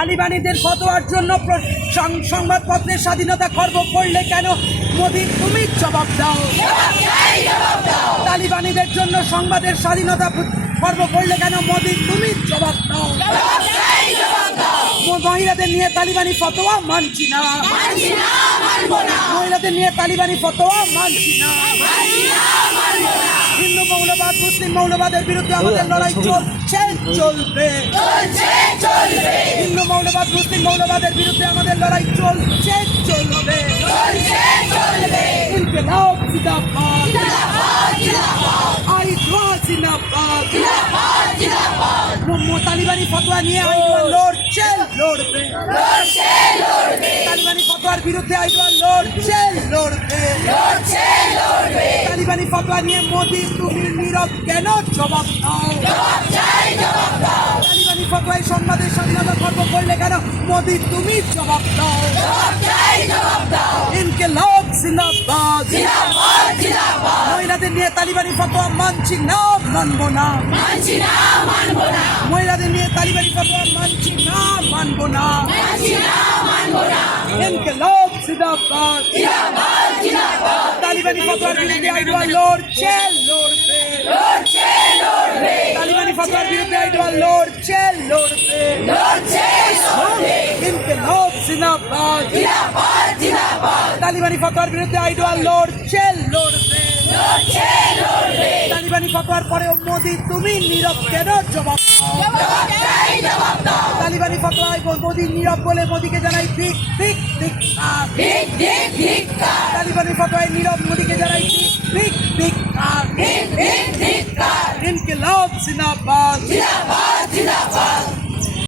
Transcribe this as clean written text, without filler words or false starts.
তালিবানিদের ফতোয়ার জন্য সংবাদপত্রের স্বাধীনতা খর্ব করলে কেন মোদি তুমি জবাব দাও। তালিবানিদের জন্য সংবাদের স্বাধীনতা খর্ব করলে কেন মোদি তুমি জবাব দাও। মহিলাদের নিয়ে তালিবানি ফতোয়া মানছি না, মহিলাদের নিয়ে তালিবানি ফতোয়া মানছি না। হিন্দু মৌলবাদ মুসলিম মৌলবাদের বিরুদ্ধে আমাদের লড়াই চলছে চলবে। হিন্দু মৌলবাদ মুসলিম মৌলবাদের বিরুদ্ধে আমাদের লড়াই চলছে চলবে। ইনকিলাব জিন্দাবাদ, আইডওয়ান জিন্দাবাদ। তালিবানি ফতোয়া নিয়ে আইডওয়ান লড়ছে লড়বে। তালিবানি ফতোয়ার বিরুদ্ধে আইডওয়ান লড়ছে লড়বে। তালিবানি ফতোয়া নিয়ে মোদি তুমি নীরব কেন জবাব দাও। তালিবানি ফতোয়ায় সংবাদের স্বাধীনতা খর্ব করলে কেন মোদি তুমি জবাব দাও। ইনকিলাব জিন্দাবাদ। মহিলাদের নিয়ে তালিবানি ফতোয়া মানছি না, মানবো না। মহিলাদের নিয়ে তালিবানি ফতোয়া মানছি না, মানবো না। ইনকিলাব জিন্দাবাদ। তালিবানি ফতোয়ার বিরুদ্ধে আইডওয়ান লড়ছে লড়বে। তালিবানি ফতোয়ার বিরুদ্ধে আইডওয়ান লড়ছে লড়বে। ইনকিলাব জিন্দাবাদ। তালিবানি ফতোয়ার বিরুদ্ধে আইডওয়ান লড়ছে লড়বে। তালিবানি ফতোয়ার পরেও মোদি তুমি নীরব কেন জবাব দাও। তালিবানি ফতোয়ায় মোদি নীরব বলে মোদিকে জানাই ঠিক ঠিক ঠিক। তালিবানি ফতোয়ায় নীরব মোদিকে জানাই ঠিক ঠিক ঠিক। ইনকিলাব জিন্দাবাদ।